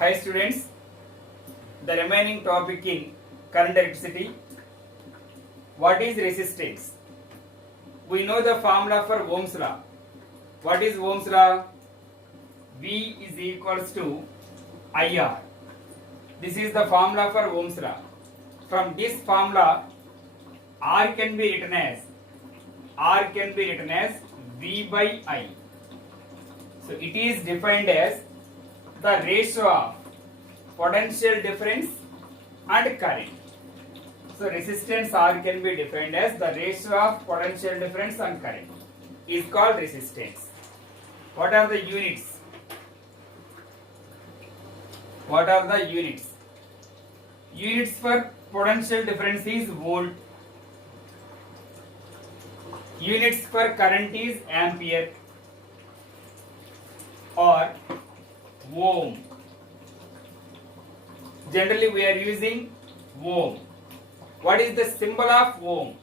Hi students, the remaining topic in current electricity. What is resistance? We know the formula for Ohm's law. What is Ohm's law? V is equals to IR. This is the formula for Ohm's law. From this formula, R can be written as V by I. So it is defined as the ratio of potential difference and current. So resistance R can be defined as the ratio of potential difference and current is called resistance. What are the units? What are the units? Units for potential difference is volt. Units for current is ampere or ohm. Generally we are using ohm. What is the symbol of ohm?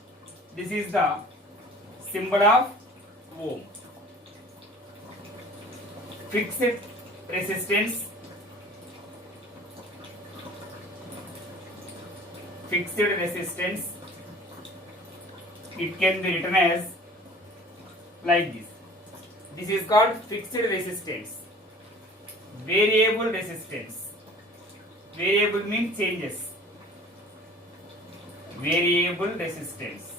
This is the symbol of ohm. Fixed resistance. Fixed resistance. It can be written as like this. This is called fixed resistance. Variable resistance. Variable means changes. Variable resistance.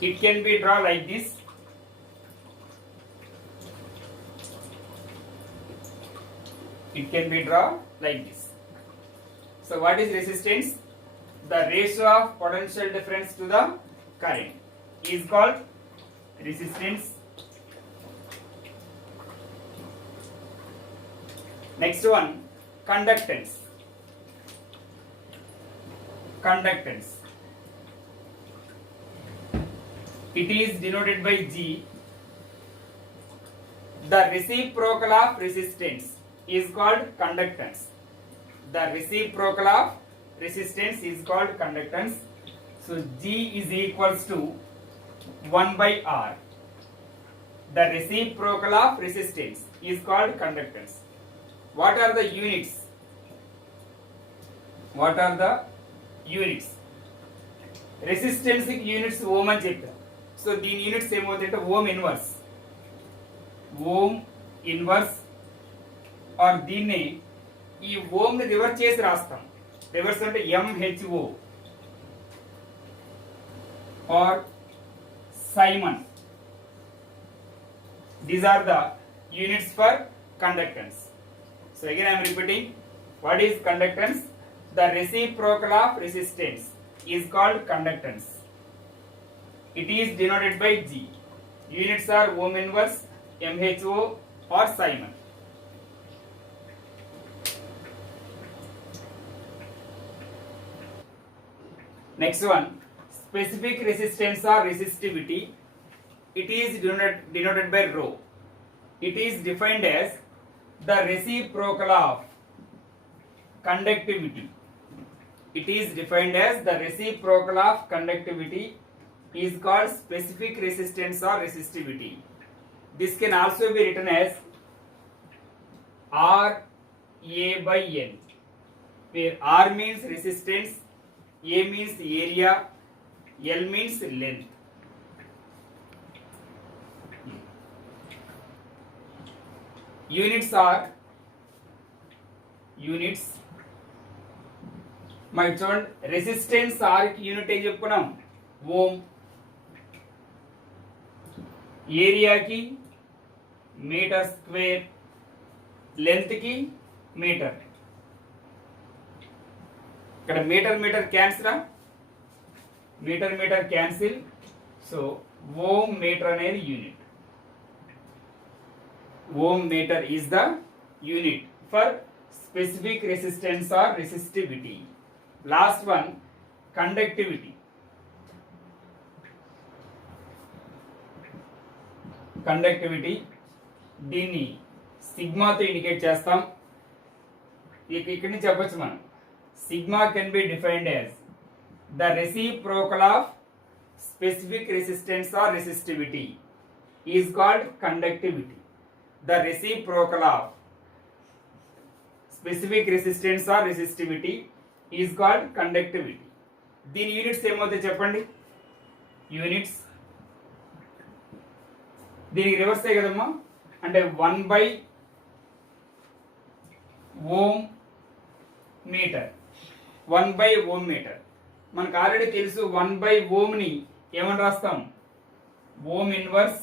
It can be drawn like this. It can be drawn like this. So what is resistance? The ratio of potential difference to the current is called resistance. Next one, conductance. Conductance. It is denoted by G. The reciprocal of resistance is called conductance. The reciprocal of resistance is called conductance. So G is equals to 1 by R. The reciprocal of resistance is called conductance. What are the units? What are the units? Resistance units ohm అని చెప్పారు. So దీని units ఏమవుతాయంటే ohm inverse. Ohm inverse or దీన్ని ఈ ఓమ్ ని రివర్స్ చేసి రాస్తాం. Reverse అంటే MHO or Simon. These are the units for conductance. So again I am repeating, what is conductance? The reciprocal of resistance is called conductance. It is denoted by G. Units are ohm inverse, MHO or Simon. Next one, specific resistance or resistivity. It is denoted by rho. It is defined as the reciprocal of conductivity. It is defined as the reciprocal of conductivity is called specific resistance or resistivity. This can also be written as R A by N, where R means resistance, A means area, L means length. Units are units. My చూడండి resistance R కి unit ఏం చెప్పుకున్నాం ohm. ఏరియాకి meter square, length కి meter. ఇక్కడ meter meter cancel, meter meter cancel. So ohm meter అనేది unit. Ohm meter is the unit for specific resistance or resistivity. Last one, conductivity. Conductivity దీన్ని సిగ్మాతో ఇండికేట్ చేస్తాం. ఇక్కడి నుంచి చెప్పొచ్చు మనం. Sigma can be defined as the reciprocal of specific resistance or resistivity is called conductivity. The reciprocal of specific resistance or resistivity is called conductivity. దీని units ఏమవుతాయి చెప్పండి. యూనిట్స్ దీనికి రివర్స్ అయ్యి కదమ్మా, అంటే 1/ఓం మీటర్. 1/ఓం మీటర్ మనకు ఆల్రెడీ తెలుసు. 1/ఓంని ఏమని రాస్తాం, ఓం ఇన్వర్స్,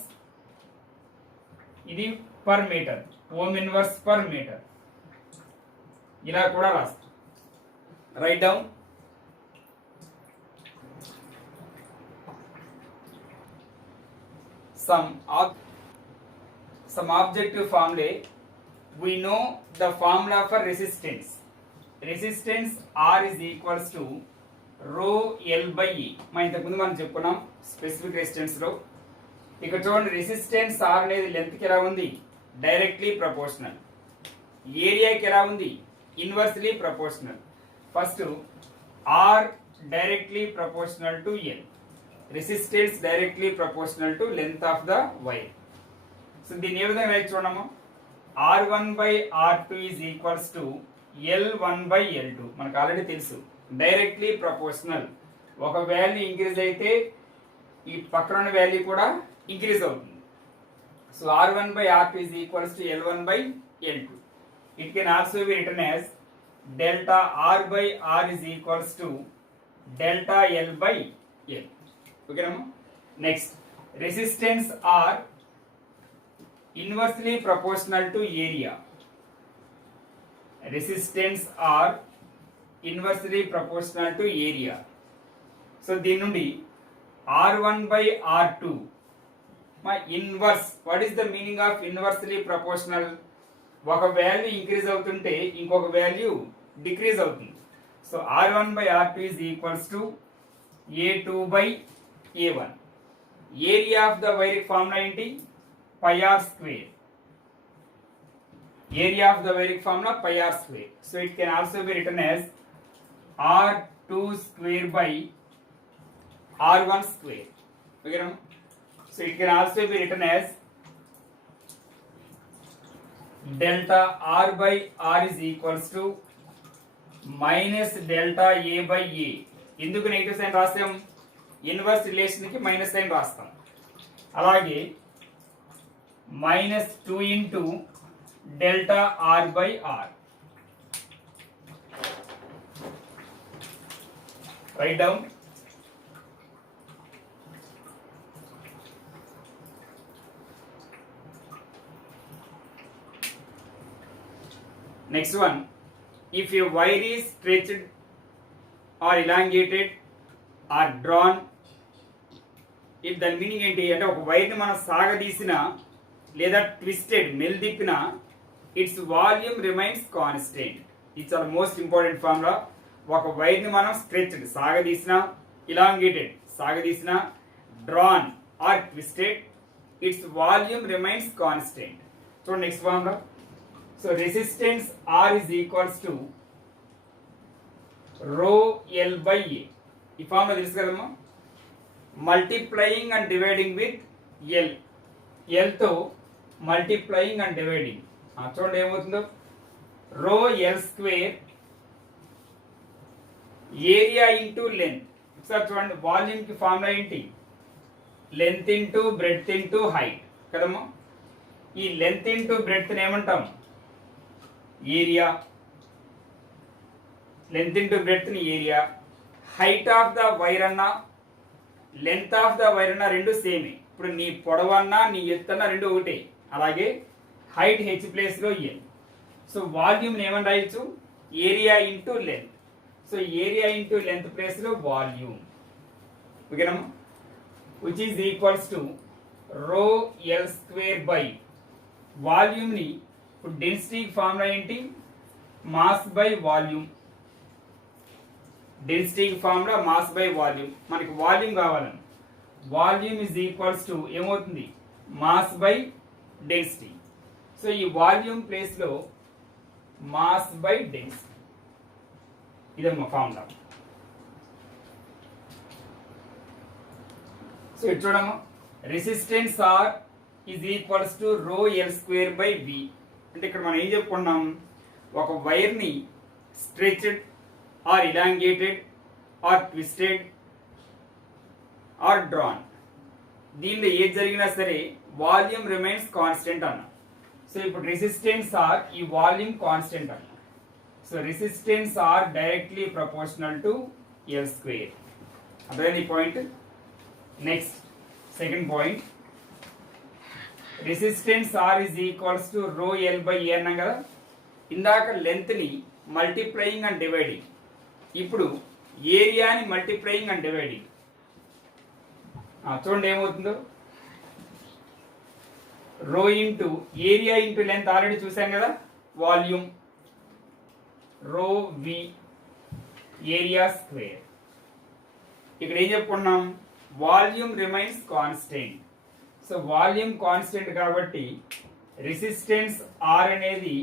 ఇది per meter, ohm inverse per meter, ఇలా కూడా రాస్తాం. Right down. some objective formulae. We know the formula for resistance. Resistance R is equals to rho L by E. మనం ఇంతకుముందు మనం చెప్పుకున్నాం స్పెసిఫిక్ రెసిస్టెన్స్ లో. ఇక్కడ చూడండి, రెసిస్టెన్స్ R అనేది లెంత్ కి ఎలా ఉంది, డైరెక్ట్లీ ప్రపోర్షనల్. ఏరియాకి ఎలా ఉంది, inversely proportional. First R directly proportional to L, resistance directly proportional to length of the wire. So దీన్ని ఏ విధంగా రాయొచ్చు చూడమ్మా, R1 by R2 is equals to L1 by L2. మనకు ఆల్రెడీ తెలుసు డైరెక్ట్లీ ప్రపోర్షనల్. ఒక వాల్యూ ఇంక్రీజ్ అయితే ఈ పక్కన వాల్యూ కూడా ఇంక్రీజ్ అవుతుంది. So R1 by R2 is equals to L1 by L2. It can also be written as delta R by R is equals to delta L by L. Okay, next, resistance R inversely proportional to area. Resistance R inversely proportional to area. So దీని నుండి R1 by R2 my inverse. What is the meaning of inversely proportional? ఒక value increase అవుతుంటే ఇంకొక value decrease అవుతుంది. So R1 by R2 is equals to A2 by A1. Area of the wire formula ఏంటి, pi r square. Area of the wire formula pi r square. So it can also be written as R2 square by R1 square. Okay, so it can also be written as delta R by R is equals to minus delta A by A. ఎందుకు negative sign రాస్తాం, inverse relation కి minus sign రాస్తాం. అలాగే -2 into delta R by R. Right down. Next one, if a wire is stretched or elongated or drawn, if దాని meaning ఏంటి అంటే ఒక వైర్ని మనం సాగదీసిన లేదా ట్విస్టెడ్ మెల్దిప్పిన, its volume remains constant. It's our most important formula. ఒక వైర్ని మనం స్ట్రెచ్డ్ సాగదీసిన, ఇలాంగేటెడ్ సాగదీసిన, drawn or twisted, its volume remains constant. చూడండి next formula. So resistance R is equals to rho L by A. ఈ formula తెలుసు కదమ్మా. Multiplying and dividing with L, ఎల్తో మల్టిప్లయింగ్ అండ్ డివైడింగ్. చూడండి ఏమవుతుందో, rho L square area into length. ఒకసారి చూడండి, వాల్యూమ్ కి ఫార్ములా ఏంటి, length into breadth into height కదమ్మా. ఈ లెంత్ ఇంటూ బ్రెడ్త్ ఏమంటాం, ఏరియా. లెంత్ ఇంటూ బ్రెడ్త్ ని area. Height of the wire అన్నా లెంత్ ఆఫ్ ద వైర్ అన్నా రెండు సేమే. ఇప్పుడు నీ పొడవు అన్నా నీ ఎత్తు అన్నా రెండు ఒకటే. అలాగే హైట్ హెచ్ ప్లేస్ లో ఎల్. సో వాల్యూమ్ ఏమని రాయొచ్చు, area into length. So area into length place లో వాల్యూమ్. ఓకేనమ్మా, which is equals to rho L square by volume ని. ఇప్పుడు డెన్సిటీ ఫార్ములా ఏంటి, mass by volume. Density formula mass by volume. మనకి వాల్యూమ్ కావాలని, వాల్యూమ్ ఇస్ ఈక్వల్స్ టు ఏమవుతుంది, mass by density. So ఈ volume place లో మాస్ బై డెన్సిటీ, ఇదమ్మా formula. So ఇది చూడమ్మా, resistance R is equals to rho L square by V. అంటే ఇక్కడ మనం ఏం చెప్పుకున్నాం, ఒక వైర్ని stretched or elongated or twisted or drawn, దీనిలో ఏది జరిగినా సరే వాల్యూమ్ రిమైన్స్ కాన్స్టెంట్ అన్న. సో ఇప్పుడు రెసిస్టెన్స్ ఆర్ ఈ వాల్యూమ్ కాన్స్టెంట్ అన్న. So resistance R directly proportional to L square. అదే point. Next second point, resistance R is equals to rho L by A అన్నాం కదా. ఇందాక లెంత్ ని మల్టిప్లయింగ్ అండ్ డివైడింగ్, ఇప్పుడు ఏరియాని మల్టిప్లయింగ్ అండ్ డివైడింగ్. చూడండి ఏమవుతుందో, rho into area into length already చూసాం కదా, వాల్యూమ్ రో వి ఏరియా స్క్వేర్. ఇక్కడ ఏం చెప్పుకున్నాం, volume remains constant. So volume constant కాబట్టి రెసిస్టెన్స్ ఆర్ అనేది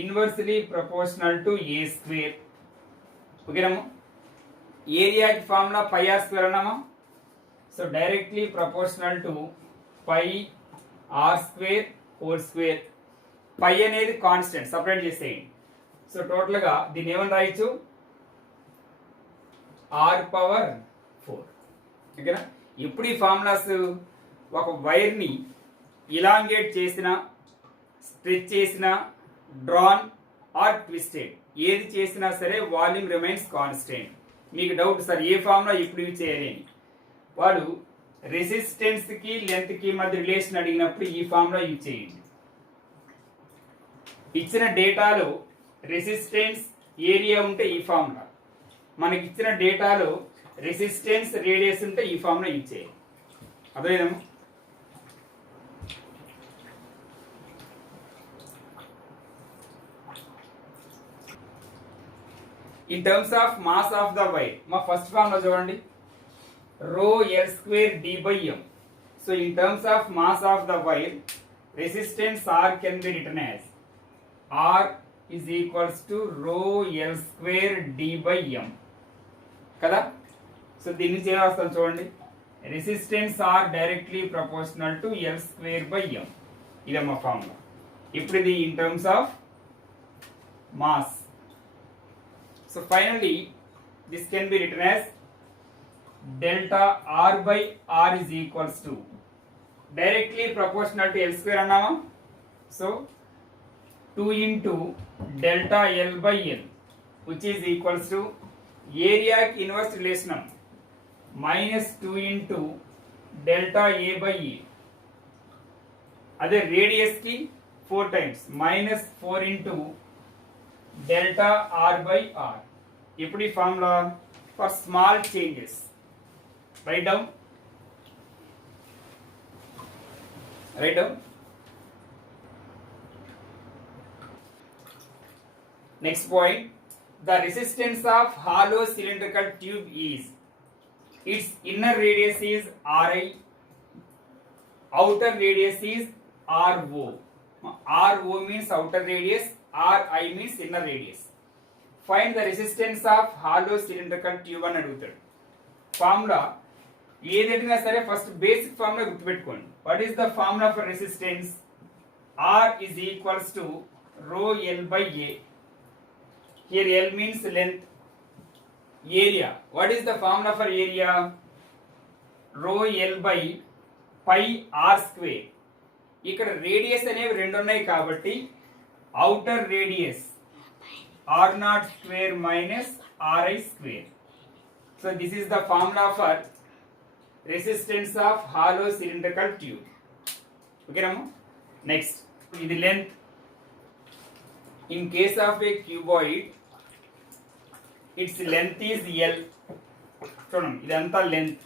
inversely proportional to A square. ఓకేనమ్మా. ఏరియాకి ఫార్ములా పై ఆర్ స్క్వేర్ అన్నామా. So directly proportional to pi R square whole square. Pi అనేది కాన్స్టెంట్, సపరేట్ చేసేయండి. సో టోటల్గా దీన్ని ఏమని రాయొచ్చు, ఆర్ పవర్ 4. ఓకేనా. ఇప్పుడు ఈ ఫార్ములాస్ ఒక వైర్ని ఇలాంగేట్ చేసిన, స్ట్రెచ్ చేసిన, డ్రాన్ ఆర్ ట్విస్టెడ్ ఏది చేసినా సరే వాల్యూమ్ రిమైన్స్ కాన్స్టెంట్. మీకు డౌట్ సార్ ఏ ఫార్ములా ఇప్పుడు యూజ్ చేయాలి అని, వాడు రెసిస్టెన్స్ కి లెంత్ కి మధ్య రిలేషన్ అడిగినప్పుడు ఈ ఫార్ములా యూజ్ చేయండి. ఇచ్చిన డేటాలో రెసిస్టెన్స్ ఏరియా ఉంటే ఈ ఫార్ములా, మనకి ఇచ్చిన డేటాలో రెసిస్టెన్స్ రేడియస్ ఉంటే ఈ ఫార్ములా యూజ్ చేయాలి. అదేవిధంగా in terms of mass of the wire, మా ఫస్ట్ ఫార్ములా చూడండి, rho L square d by m. So in terms of mass of the wire, resistance R can be written as R is equals to rho L square d by m కదా. సో దీని నుంచి ఏం రాస్తాం చూడండి, resistance R directly proportional to L square by m. ఇదే మా ఫార్ములా. ఇప్పుడు ఇది in terms of mass. So finally this can be written as delta R by R is equals to directly proportional to L square అన్నామా. So 2 into delta L by L which is equals to area inverse relation minus 2 into delta A by E. అదే రేడియస్ కి 4 times minus 4 into delta R by R. ఇప్పుడు ఈ formula for small changes right down. Next point, the resistance of hollow cylindrical tube is it's inner radius is Ri, outer radius is Ro. Ro means outer radius, Ri means inner radius. Find the resistance of hollow cylindrical tube అని అడుగుతాడు. ఫార్ములా ఏది అడిగినా సరే first basic formula గుర్తుపెట్టుకోండి. What is the formula for resistance? R is equals to rho L by A. Here L means length. Area. What is the formula for area? Rho L by pi R square. ఇక్కడ రేడియస్ అనేవి రెండు ఉన్నాయి కాబట్టి outer radius R0 square minus Ri square. So this is the formula for resistance of hollow cylindrical tube. Okay Ramu? Next, the length. In case of a cuboid, its length is L. చూడండి, ఇదంతా లెంత్,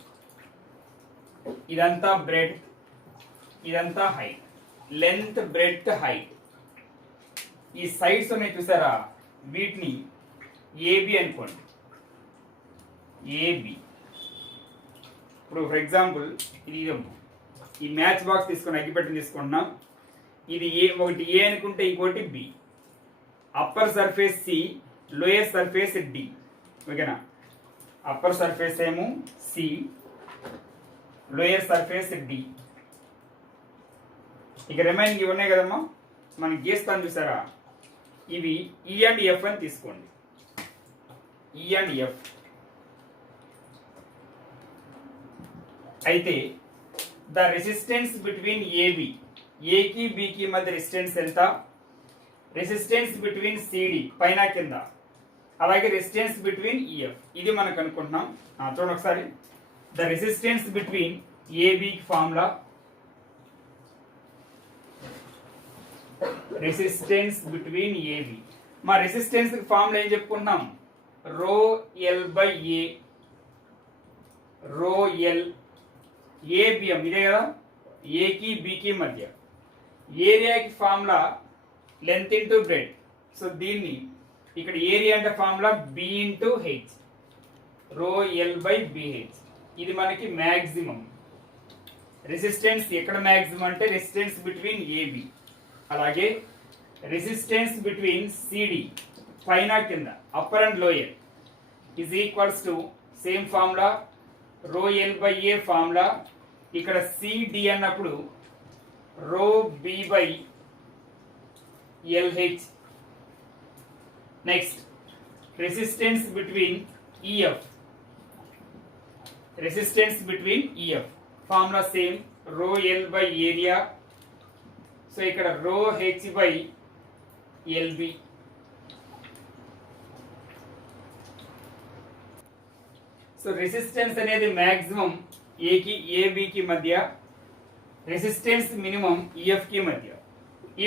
ఇదంతా బ్రెడ్త్, ఇదంతా height. Length, breadth, height. ఈ సైడ్స్ ఉన్నాయి చూసారా, వీటిని ఏబి అనుకోండి. ఏబి. ఇప్పుడు ఫర్ ఎగ్జాంపుల్ ఇది ఈ మ్యాచ్ బాక్స్ తీసుకొని అగ్గిపెట్టిని తీసుకుంటున్నాం. ఇది ఏ, ఒకటి ఏ అనుకుంటే ఇంకోటి B. Upper surface C, lower surface D. ఓకేనా? అప్పర్ సర్ఫేస్ ఏమో సి, లోయర్ సర్ఫేస్ డి. ఇక రిమైనింగ్ ఇవి ఉన్నాయి కదమ్మా, మనం గీస్తాను చూసారా, ఇవి ఈ అండ్ ఎఫ్ అని తీసుకోండి. ఈ అండ్ ఎఫ్ అయితే ద రెసిస్టెన్స్ బిట్వీన్ ఏబి, ఏకి బికి మధ్య రెసిస్టెన్స్ ఎంత? రెసిస్టెన్స్ బిట్వీన్ సిడి పైన కింద, అలాగే రెసిస్టెన్స్ బిట్వీన్ ఈఎఫ్, ఇది మనకు అనుకుంటున్నాం. చూడండి ఒకసారి, the resistance between AB formula, resistance between AB, మా రెసిస్టెన్స్ ఫార్ములా ఏం చెప్పుకుంటున్నాం? రో L by A, rho L ABM, ఇదే కదా, ఏకి బికి మధ్య. ఏరియాకి formula length into breadth. So దీన్ని ఇక్కడ ఏరియా అంటే formula B into H, rho L by BH. ఇది మనకి మ్యాక్సిమం రెసిస్టెన్స్. ఎక్కడ మ్యాక్సిమం అంటే రెసిస్టెన్స్ బిట్వీన్ ఏబి, అలాగే రెసిస్టెన్స్ బిట్వీన్ సిడి పైన కింద, upper and lower, is equals to same formula rho L by A formula. ఇక్కడ సిడి అన్నప్పుడు rho B by LH. Next resistance between EF, resistance between EF formula same rho L by area. So ఇక్కడ rho H by LB. So resistance అనేది maximum ఏకి ఏబికి మధ్య, resistance minimum EF కి మధ్య.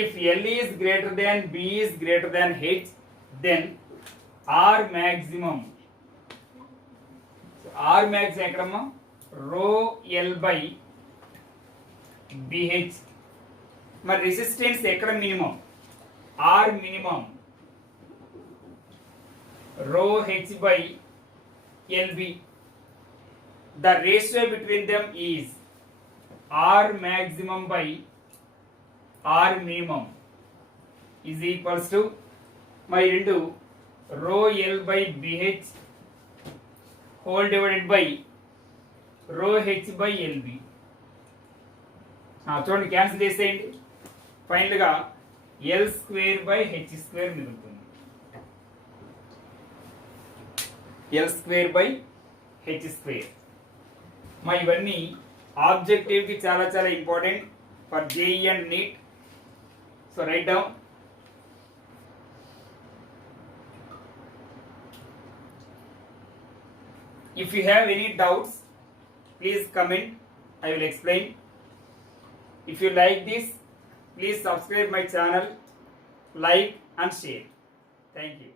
If L is greater than B is greater than H, then R maximum. R maximum ఎక్కడమ్మా? Rho L by BH. మరి resistance ఎక్కడ minimum? R minimum rho H by LB. The ratio between them is R maximum by R minimum is equals to my into rho L by BH whole divided by rho H by LB. చూడండి, cancel చేసేయండి. Final గా L square by H square మిగులుతుంది. L square by H square. మా ఇవన్నీ objective కి చాలా చాలా important for JEE and NEET. So write down. If you have any doubts, please comment. I will explain. If you like this, please subscribe my channel, like and share. Thank you.